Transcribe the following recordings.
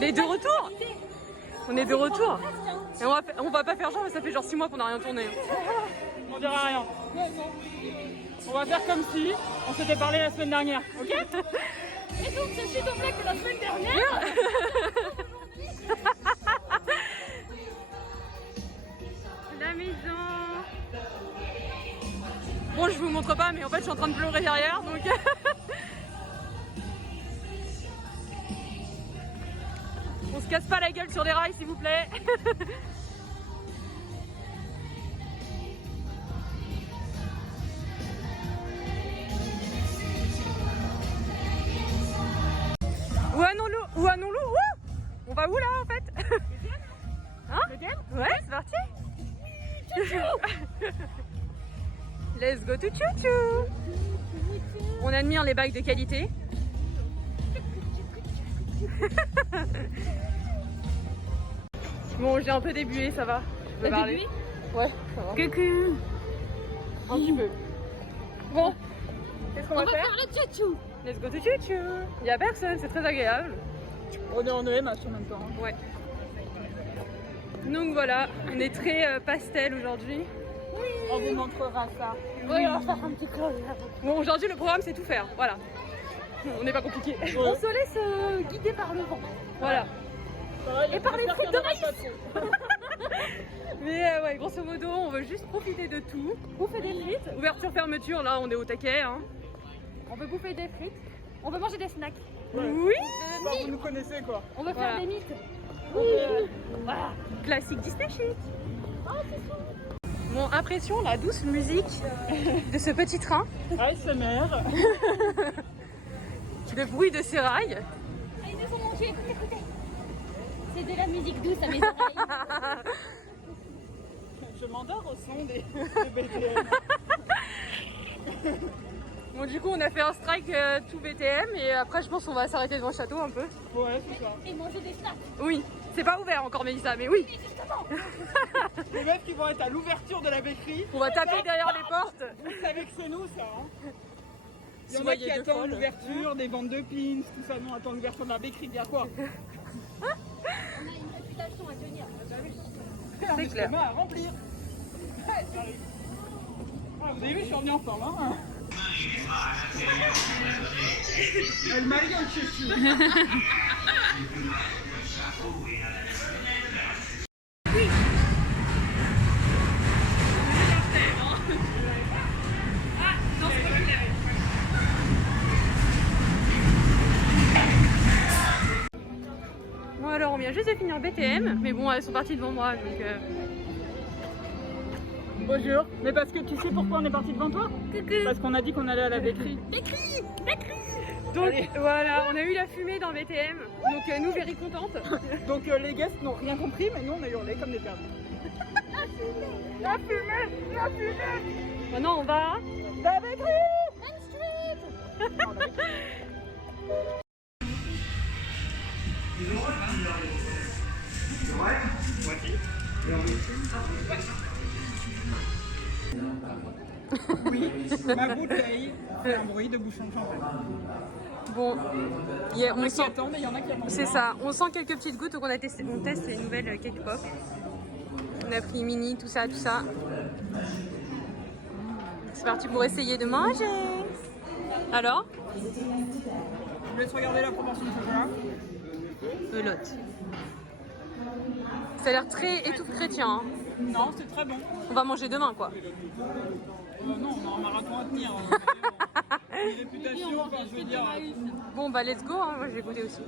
Les de retour. On est de retour. Et on va pas faire genre, mais ça fait genre 6 mois qu'on a rien tourné. On dira rien. On va faire comme si on s'était parlé la semaine dernière, ok? Et donc je suis ton blague de la semaine dernière. La maison. Bon, je vous montre pas, mais en fait, je suis en train de pleurer derrière, donc. On se casse pas la gueule sur les rails, s'il vous plaît. Où allons-nous? On va où là en fait? Hein? Ouais, c'est parti. Let's go to Chouchou. On admire les bagues de qualité. Bon, j'ai un peu débué, ça va. Je peux parler. Ouais, ça va. Coucou. Un petit peu. Bon, qu'est-ce qu'on va faire? Le tchou-tchou. Let's go to Chouchou. Il n'y a personne, c'est très agréable. On est en EMH en même temps. Ouais. Donc voilà, on est très pastel aujourd'hui. On vous montrera ça. Oui, on va faire un petit close. Bon, aujourd'hui le programme c'est tout faire, voilà. On n'est pas compliqué. On se laisse guider par le vent. Voilà. Et par les frites de maïs. Mais ouais, grosso modo, on veut juste profiter de tout. Bouffer des frites. Ouverture, fermeture, là on est au taquet. Hein. On veut bouffer des frites. On veut manger des snacks. Ouais. Oui. Bah, vous nous connaissez quoi. On veut Voilà. faire des mythes. Voilà. Classique Disney Chic. Oh, c'est ça. Bon, impression, la douce musique de ce petit train. ASMR. Le bruit de ses rails. Ah, ils nous ont mangé, écoutez. C'est de la musique douce à mes oreilles. Je m'endors au son des BTM. Bon, du coup, on a fait un strike tout BTM et après, je pense qu'on va s'arrêter devant le château un peu. Ouais, c'est ça. Et manger des snacks. Oui, c'est pas ouvert encore, Mélissa, mais oui. Justement. Les meufs qui vont être à l'ouverture de la béquerie. On va taper derrière les portes. Vous savez que c'est nous ça. Hein. Il y en a Soyez qui deux attendent folles. l'ouverture, des ventes de pins, tout ça. Nous on attend l'ouverture de la béquerie, bien quoi. On a une réputation à tenir. C'est clair. à remplir. Ouais, j'arrive. Ouais, vous avez vu, je suis revenu en forme. Hein. Elle m'a rien chouchou. Bon, alors, on vient juste de finir BTM, mais bon, elles sont parties devant moi, donc... Bonjour. Mais parce que tu sais pourquoi on est parti devant toi? Coucou. Parce qu'on a dit qu'on allait à la béquerie. Bécris. Donc, Allez. voilà, on a eu la fumée dans BTM, donc nous, very contente. Donc les guests n'ont rien compris, mais nous on a hurlé comme des perdus. La fumée. La fumée. Maintenant, on va... La béquerie. Main Street. Oui, ma bouteille fait un bruit de bouchon de champagne. Bon, Il y en on a qui sent... attendent et il y en a qui attendent. C'est ça, on sent quelques petites gouttes, donc on teste les nouvelles cake pop. On a pris mini, tout ça, tout ça. C'est parti pour essayer de manger. Alors? Je vous laisse regarder la proportion de chocolat. Elote. Ça a l'air très étouffe chrétien. Hein. Non, c'est très bon. On va manger demain, quoi. Non, on a un marathon à tenir. Une réputation, enfin, je veux dire. Bon, bah let's go, hein. Moi je vais goûter aussi.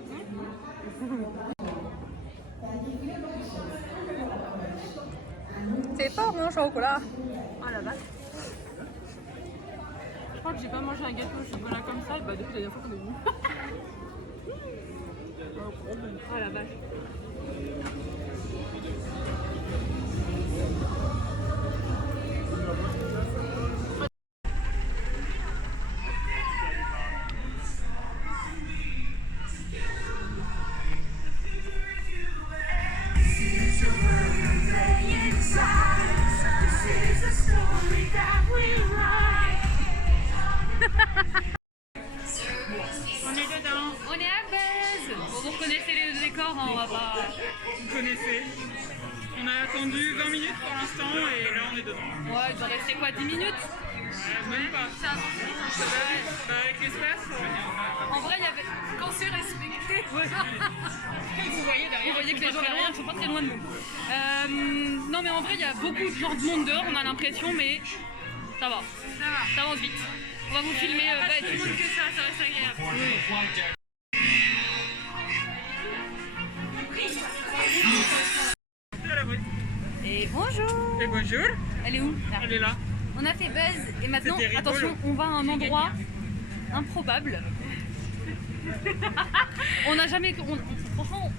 C'est pas bon chocolat. Ah la vache. Je crois que j'ai pas mangé un gâteau au chocolat comme ça, bah depuis la dernière fois qu'on est venu. Ah la vache. On est dedans, on est à Buzz. Bon, vous reconnaissez les décors, soir, hein, on va pas... Vous connaissez. On a attendu 20 minutes pour l'instant et là on est dedans. Ouais, il doit rester quoi, 10 minutes? Même pas. C'est un Avec l'espace, En vrai, il y avait... Quand c'est respecté... vous voyez derrière. Vous voyez que les gens derrière sont pas très loin de nous. Non mais en vrai, il y a beaucoup de monde dehors, on a l'impression, mais ça va. Ça avance vite. On va vous filmer. Tout le monde que ça reste agréable. Et bonjour. Et bonjour. Elle est où? Là. Elle est là. On a fait buzz et maintenant, C'était rigolo. attention, on va à un endroit improbable. On n'a jamais... franchement...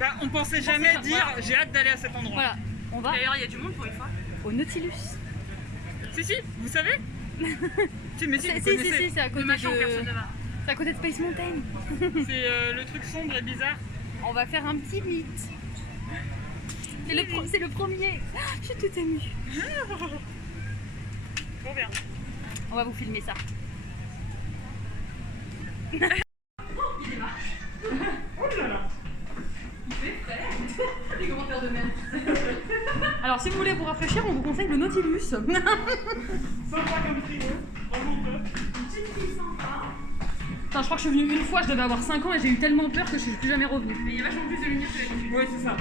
Bah, on pensait jamais dire j'ai hâte d'aller à cet endroit. Voilà, on va D'ailleurs, il y a du monde pour une fois. au Nautilus. Si, vous savez. Si, mais si, vous Si, connaissez. c'est à côté Machin, personne de... ne va. C'est à côté de Space Mountain. C'est le truc sombre et bizarre. On va faire un petit mythe. C'est le premier. Je suis toute émue. Trop bien. On va vous filmer ça. Oh là là. Les commentaires de merde. Alors si vous voulez vous rafraîchir, on vous conseille le Nautilus. Sympa comme frigo. Vraiment top. Putain, je crois que je suis venue une fois, je devais avoir 5 ans et j'ai eu tellement peur que je suis plus jamais revenue. Mais il y a vachement plus de lumière que d'habitude. Ouais, c'est ça.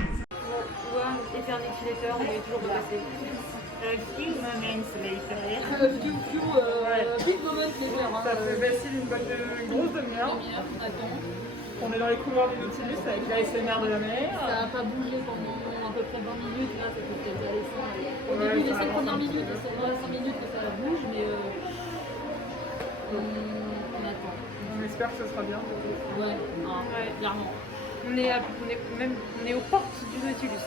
Éternifilateur, on est toujours passé. Few moments later. Big moment later. Ça fait facile une grosse demi-heure. Attends, On est dans les couloirs du Nautilus avec l'ASMR de la mer. ça n'a pas bougé pendant à peu près 20 minutes. Là, ça peut peut-être aller ça. Au Ouais, début, les ça 5 avance premières un petit minutes, peu. c'est dans les 5 minutes que ça bouge, mais on attend. On espère que ce sera bien. Ouais, clairement. On est aux portes du Nautilus.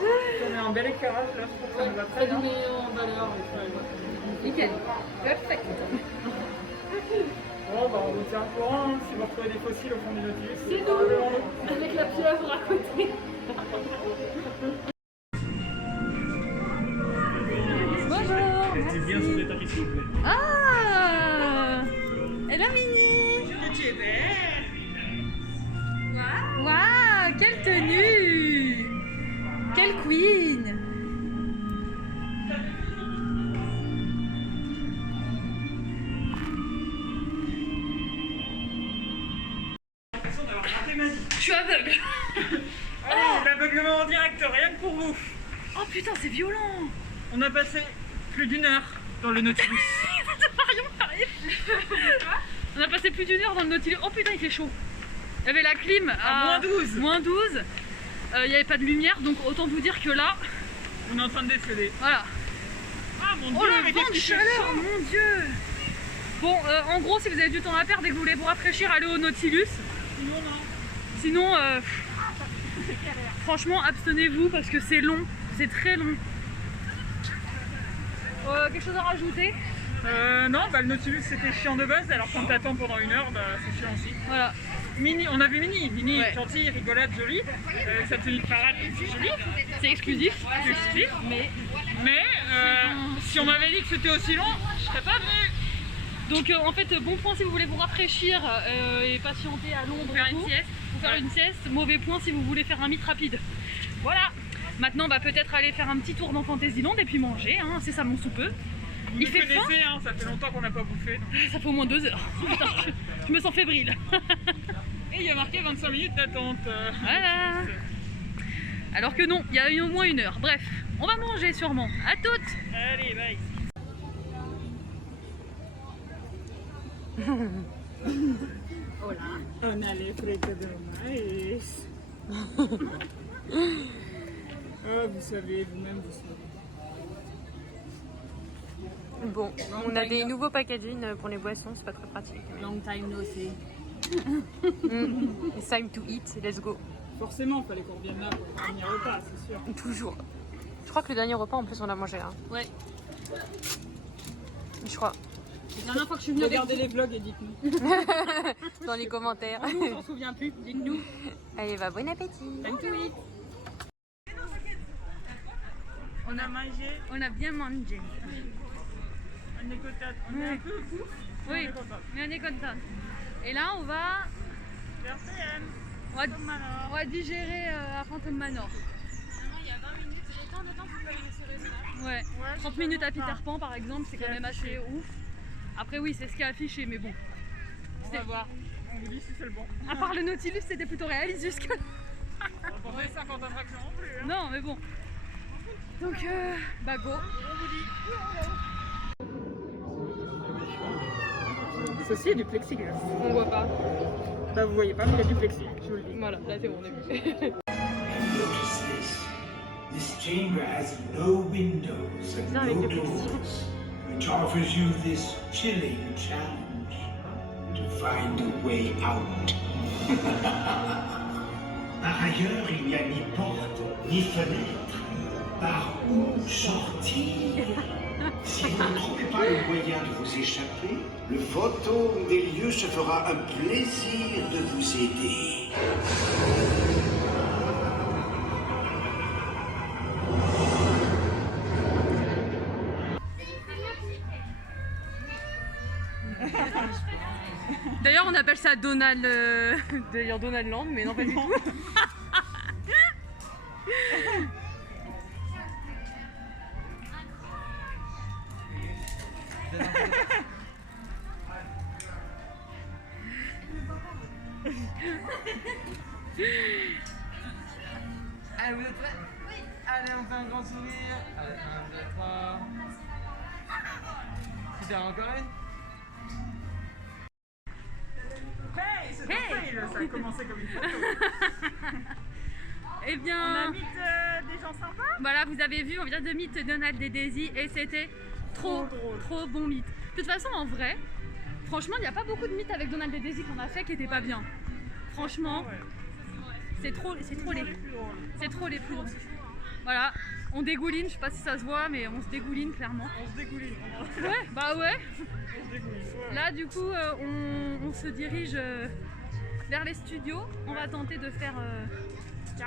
On a un bel éclairage là, je trouve que ça nous va très Ça bien. nous met en valeur. Nickel. Perfect. Bon, bah on vous tient au courant hein, si vous retrouvez des fossiles au fond du Nautilus. C'est nous, avec la pieuvre à côté. Bonjour. Restez bien sur les tapis s'il vous plaît. Ah, elle a Mini. Que tu es belle. Waouh, quelle tenue. Quelle queen. J'ai l'impression d'avoir raté ma vie. Je suis aveugle. Allez, l'aveuglement en direct, rien que pour vous. Oh putain, c'est violent. On a passé plus d'une heure dans le Nautilus. On a passé plus d'une heure dans le Nautilus. Oh putain, il fait chaud. Il y avait la clim à moins 12. Moins 12. Il n'y avait pas de lumière, donc autant vous dire que là, On est en train de décéder. voilà. Ah mon Oh dieu, le mais vent qu'est-ce de qu'il fait chaleur, chaud. mon dieu. Bon, en gros, si vous avez du temps à perdre et que vous voulez vous rafraîchir, allez au Nautilus. Sinon, non. Sinon, franchement, abstenez-vous parce que c'est long, c'est très long. Quelque chose à rajouter? Non, bah le Nautilus c'était chiant de base, alors quand t'attends pendant une heure, bah c'est chiant aussi. Voilà. Mini, on a vu Mini, Ouais. gentille, rigolade, jolie, sa tenue de parade jolie, C'est exclusif, c'est exclusif. mais Mais si on m'avait dit que c'était aussi long, je serais pas venu. donc en fait, bon point si vous voulez vous rafraîchir et patienter à l'ombre, Faire et une tout. sieste. Pour faire une sieste. Mauvais point si vous voulez faire un mythe rapide. Voilà. Maintenant, on va peut-être aller faire un petit tour dans Fantasyland et puis manger. Hein. C'est ça mon soupeux. Vous Il nous fait faim. connaissez, hein, ça fait longtemps qu'on n'a pas bouffé. Ça fait au moins 2 heures. Putain, je me sens fébrile. Et il y a marqué 25 minutes d'attente. Voilà. Alors que non, il y a eu au moins 1 heure. Bref, on va manger sûrement. À toutes. Allez, bye. On a les frites de maïs. Ah, vous savez, vous-même, vous savez. Bon, on a des nouveaux packaging pour les boissons, c'est pas très pratique. Long time no see. It's time to eat, let's go. Forcément, il fallait qu'on revienne là pour le dernier repas, c'est sûr. Toujours. Je crois que le dernier repas en plus on a mangé là. Ouais. Je crois. La dernière fois que je suis venue avec Regardez les vlogs et dites-nous. Dans les commentaires. vous, on s'en souvient plus. Dites-nous. Allez, bah bon appétit. Time to eat. On a mangé, On a bien mangé. on est content. On est un peu fou. Oui, On est content. mais on est content. Et là, on va Vers CN. on va digérer à Phantom Manor. Il y a 20 minutes, j'ai tant de temps pour faire ce restaurant. Ouais, 30 minutes à Peter Pan par exemple, c'est quand même assez ouf. Après oui, c'est ce qui est affiché, mais bon. On va voir. On vous dit si c'est le bon. À part le Nautilus, c'était plutôt réaliste jusque. On va 50 attractions en plus. Hein. Non, mais bon. Donc, bah go. Ceci est du plexiglas. On voit pas. Bah vous voyez pas, mais il y a du plexi, je vous le dis. Voilà, là c'est bon, on est vu. Notice this. This chamber has no windows and avec no le plexi. doors, which offers you this chilling challenge to find a way out. Par ailleurs, il n'y a ni porte, ni fenêtre. Par où sortir? Si vous ne trouvez pas le moyen de vous échapper, le fantôme des lieux se fera un plaisir de vous aider. D'ailleurs, on appelle ça Donald, d'ailleurs Donald Land, mais non pas du tout. Allez, vous êtes prêts? Oui. Allez, on fait un grand sourire. Allez, 1, 2, 3. Super, encore une. Hey, c'est hey. Ça a commencé comme une photo. Eh On bien, a mis des gens sympas. voilà, vous avez vu, on vient de meet Donald et Daisy et c'était trop bon meet. De toute façon, en vrai, franchement, il n'y a pas beaucoup de meet avec Donald et Daisy qu'on a fait qui n'étaient pas bien. Franchement, c'est trop les plus drôles. Voilà, on dégouline, je sais pas si ça se voit, mais on se dégouline clairement. On se dégouline. Ouais, bah ouais. On se dégouline. Ouais. Là, du coup, on se dirige vers les studios. On va tenter de faire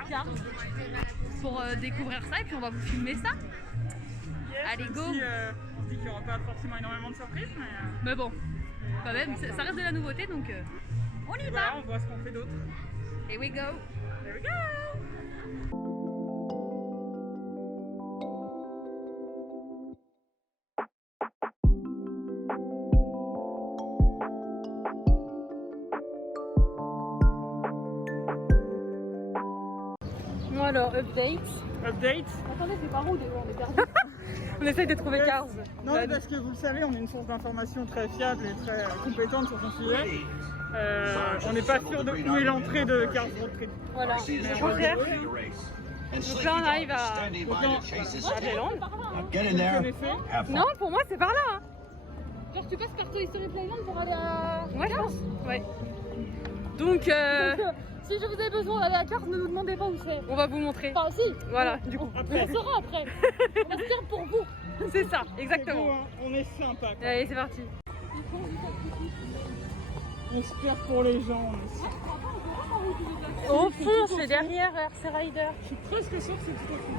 carte pour découvrir ça et puis on va vous filmer ça. Yes, Allez, même go. si, on se dit qu'il n'y aura pas forcément énormément de surprises, mais Mais bon, quand même, ça reste de la nouveauté donc on y voilà, va. on voit ce qu'on fait d'autre. Here we go. There we go. Bon alors, update. Update. Attendez, c'est par où déjà? On est perdu. On essaye de trouver Cars. Non, mais parce que vous le savez, on est une source d'information très fiable et très compétente sur son sujet. On n'est pas sûr de où est l'entrée de Cars Road Trip. Voilà, on cherche. Donc là on arrive à Playland. Vous connaissez? Non, pour moi c'est par là. Hein. Genre tu passes par Toy Story Playland pour aller à... Ouais, je pense. Ouais. Donc, si je vous ai besoin d'aller à Cars, ne nous demandez pas où c'est. on va vous montrer. Enfin si, Voilà, du coup. on saura après. On va se dire pour vous. C'est ça, C'est exactement. beau, hein. On est sympa. Quoi. Allez, c'est parti. On se perd pour les gens. On est sympa. Au fond, c'est derrière RC Rider. Je suis presque sûre que c'est tout au fond.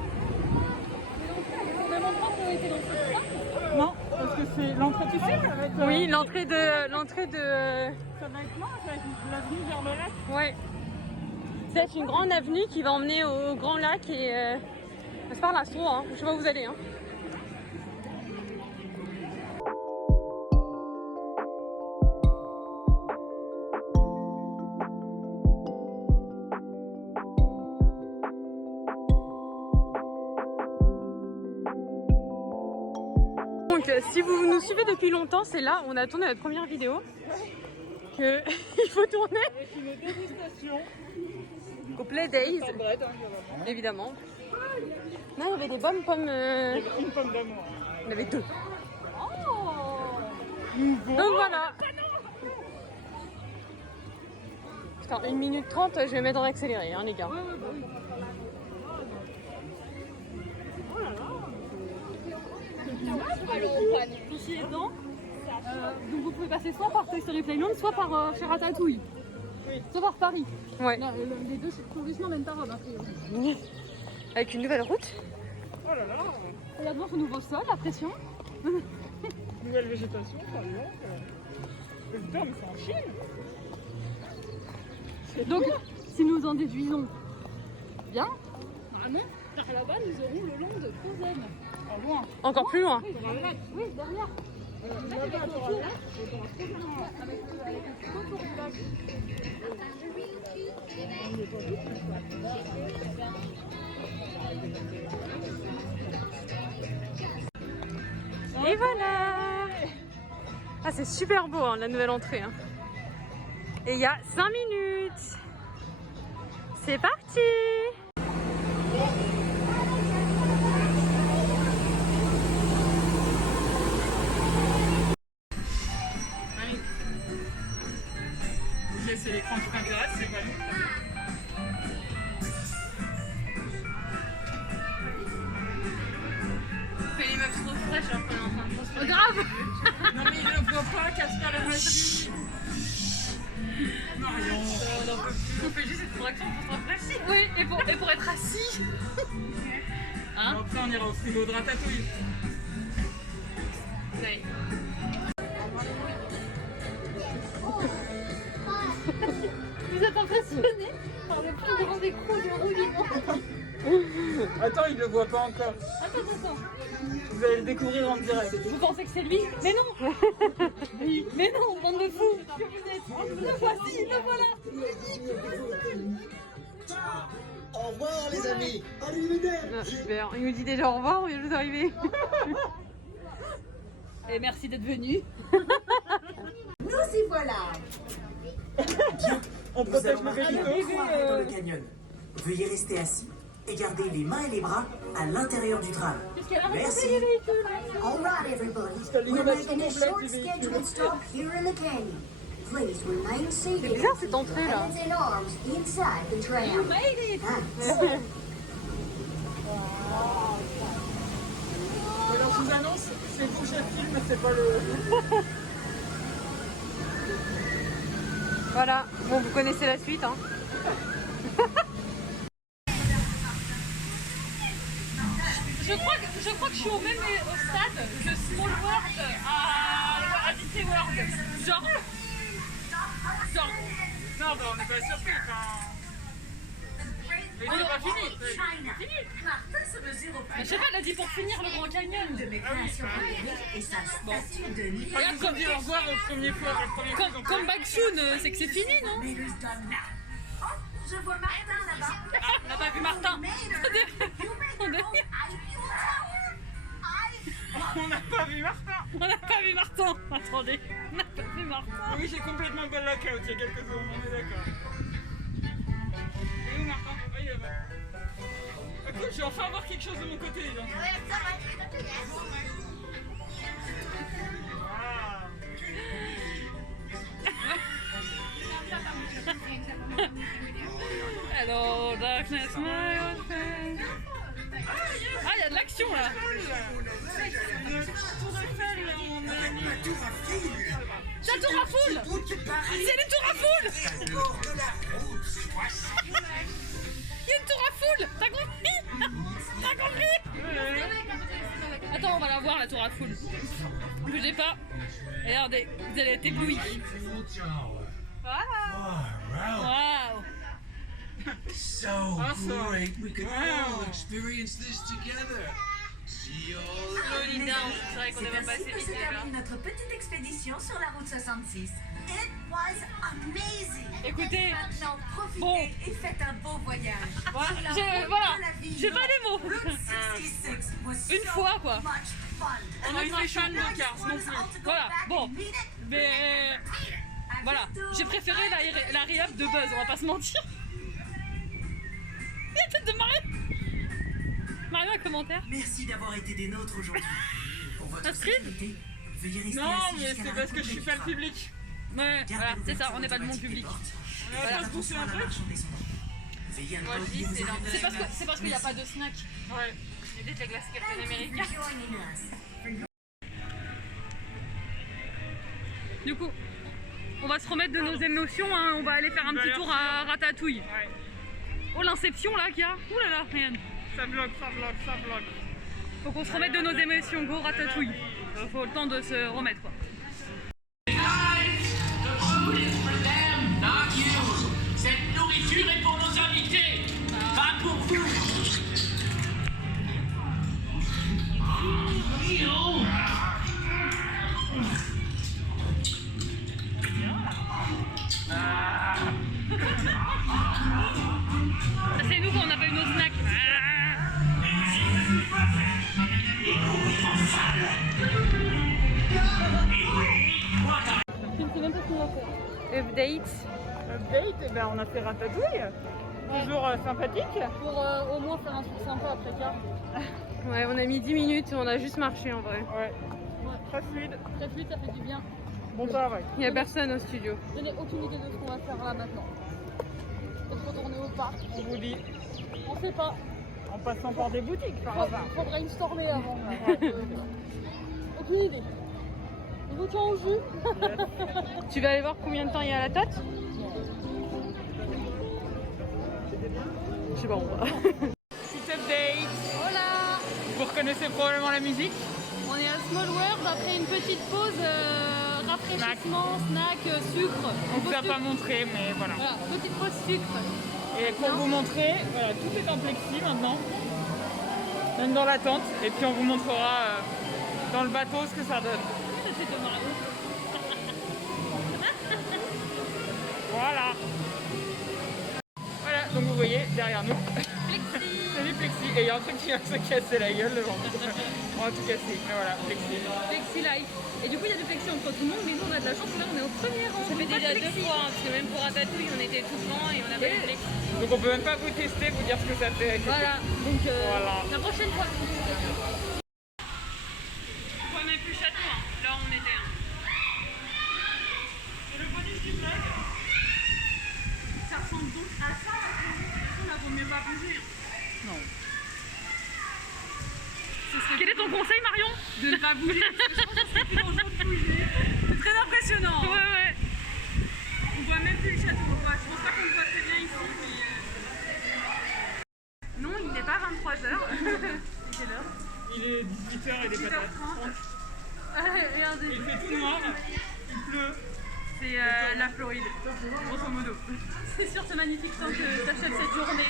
On ne demande pas où était l'entrée. Non, parce que c'est l'entrée, tu sais, ça va être... Oui, l'entrée de... Ça va être là, ça va être l'avenue vers le lac. Ouais. C'est une grande avenue qui va emmener au Grand Lac et... c'est par là, je trouve, hein. Je sais pas où vous allez. Hein. Donc, si vous nous suivez depuis longtemps, c'est là où on a tourné notre première vidéo. Que il faut tourner Avec une dégustation. au Play Days, Pas de bread, hein, globalement. évidemment. Là, il y avait des bonnes pommes. Il y avait une pomme d'amour. Il y en avait deux. Nouveau. Donc voilà. Putain, 1 minute 30, je vais mettre en accéléré, hein, les gars. Ceci étant, donc vous pouvez passer soit par Toy Story Playland, soit par chez Ratatouille. Soit par Paris. Ouais. Là, les deux touristes mènent à Rome après. Avec une nouvelle route. Oh là là. Regardons ce nouveau sol, la pression. Nouvelle végétation, par exemple. Putain, mais c'est en Chine. Donc, si nous en déduisons bien, Normalement, par là-bas, nous aurons le long de Frozen. En loin. encore plus loin. Oui, derrière. Là-bas, t'auras le lac. Et voilà. Ah, c'est super beau, hein, la nouvelle entrée. Hein. Et il y a 5 minutes. C'est parti. Ok, c'est l'écran qui t'intéresse, c'est pas nous. Fais les meufs trop fraîches alors qu'on est en train de transpirer. Grave. Non mais il ne faut pas casser la machine. Marion. On fait juste cette correction pour se rafraîchir. Oui, et pour être assis. Hein? Après on ira au frigo de ratatouille. Ouais. Vous êtes impressionné par le plus grand écrou de roulement. Attends, il le voit pas encore. Attends. Vous allez le découvrir en direct. Vous pensez que c'est lui? Mais non. Oui. Mais non, bande de fous. Que vous êtes. Le voici, le voilà. Au revoir les amis. Arrivederci. Ah, super. Il nous dit déjà au revoir, on vient juste d'arriver. Et merci d'être venu. Nous y voilà. On Nous protège allons le marquer un vélo. nouveau arrêt dans le canyon. Veuillez rester assis et garder les mains et les bras à l'intérieur du tram. Merci. All right, everybody. We're making a short scheduled stop here in the canyon. Please remain seated. C'est bizarre cette entrée là. Hands and arms inside the tram. Thanks. Alors je vous annonce, c'est couché film, mais c'est pas le... Voilà, bon vous connaissez la suite hein. Je crois que je suis au même stade que Small World à Disney World. Genre. Non, bah on n'est pas surpris, enfin... Mais c'est pas fini. Je sais pas, elle a dit pour finir le Grand Canyon. Regarde comme dit au revoir au premier fois, le premier coup, donc- Come back soon, c'est que c'est fini, non? Je vois Martin là-bas. On n'a pas vu Martin. On n'a pas vu Martin. On n'a pas vu Martin. Attendez, on n'a pas vu Martin. Oui, j'ai complètement blackout il y a quelques secondes, on est d'accord. Et où Martin? Ah, il est là-bas. Écoute, je vais enfin voir quelque chose de mon côté, là. Hello, darkness, my old friend. Ah, il y a de l'action là. C'est la tour à foule. C'est les tours à foule. Il y a une tour à foule. T'as compris? T'as compris? Attends, on va la voir la tour à foule. Bougez pas. Regardez, vous allez être éblouis. Waouh. So Awesome. great. We could all Wow. experience this together. See all Slowly down. C'est vrai qu'on est même passé Ainsi que vite se là. termine notre petite expédition sur la route 66. It was amazing. Écoutez, Maintenant, profitez bon. et faites un beau voyage. Voilà, La j'ai route voilà, de la vie. j'ai pas les mots. Route 66 was Une so fois, quoi. much fun. On a fait fan de Cars non plus. Voilà, bon. Mais voilà, j'ai préféré la réhab de Buzz, on va pas se mentir. La tête de Mario. Mario, un commentaire. Merci d'avoir été des nôtres aujourd'hui. Pour votre Inscrit sécurité, veuillez rester Non, assis mais jusqu'à c'est la parce que je suis pas le rencontre public. Ouais, voilà, c'est ça, on n'est pas le monde public. On va pas se bouffer un truc. Veillez à ne Moi pas je dis, oublier vos c'est affaires. parce qu'il n'y a pas de snack. Ouais. Il y a des glaces Captain America. Joining us. Du coup, on va se remettre de nos émotions, hein. On va aller faire un petit tour à Ratatouille. Ouais. Oh, l'inception là qu'il y a. Ouh là là, rien. Ça bloque, ça bloque, ça bloque. Faut qu'on se remette de nos émotions, go Ratatouille. Faut le temps de se remettre quoi. Je ne sais même pas ce qu'on va faire. Update. Update, eh ben, on a fait Ratatouille. Toujours sympathique. Pour au moins faire un truc sympa après car. Ouais, on a mis 10 minutes et on a juste marché en vrai. Ouais. Très fluide. Très fluide, ça fait du bien. Bon travail. Il n'y a personne au studio. Je n'ai aucune idée de ce qu'on va faire là maintenant. Peut-être retourner au parc. On vous dit, On sait pas. en passant par des boutiques par hasard. Faut brainstormer avant. Aucune idée. On vous tient au jus. Tu vas aller voir combien de temps il y a à la tête? Je sais pas, on va. Petit update. Voilà. Vous reconnaissez probablement la musique. On est à Small World après une petite pause rafraîchissement, snack, sucre. On ne vous a pas montré, mais voilà. Voilà, petite pause sucre. Et pour vous montrer, voilà, tout est en plexi maintenant. Même dans la tente. Et puis on vous montrera dans le bateau ce que ça donne. Voilà. Voilà, donc vous voyez derrière nous. C'est du plexi. Et il y a un truc qui vient de se casser la gueule devant nous. On va tout casser. Mais voilà, plexi. Plexi life. Et du coup, il y a du plexi entre tout le monde, mais nous, on a de la chance, là, on est au premier rang. Ça fait déjà 2 fois, hein, parce que même pour Ratatouille, on était tout devant et on a pas eu de plexi. Donc on peut même pas vous tester, vous dire ce que ça fait. Voilà, donc Voilà. la prochaine fois. On voit même plus le château, hein, là où on était. Hein. C'est le bonus du vlog. Ça ressemble donc à ça, on a vaut mieux pas bouger. Non. Quel est ton conseil, Marion? De ne pas bouger, parce que je pense que c'est plus dangereux de bouger. C'est très impressionnant. Ouais, ouais. On voit même plus le château. Je pense pas qu'on le voit très bien ici, mais... Non, il n'est pas 23h. C'est quelle heure? Il est 18h et des patates. Regardez. Il fait tout noir, il pleut. C'est la Floride, grosso modo. C'est sûr, c'est magnifique tant que t'achètes cette journée.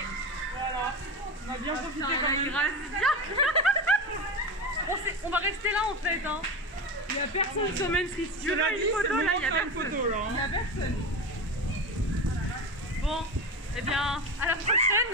Voilà. On a bien profité quand même. On va rester là en fait. Hein. Il n'y a personne sur Main Street. Si tu veux Cela faire dit, une c'est photo, le là, moment il n'y a de faire une personne. photo, là, hein. Il y a personne. Bon, eh bien, à la prochaine.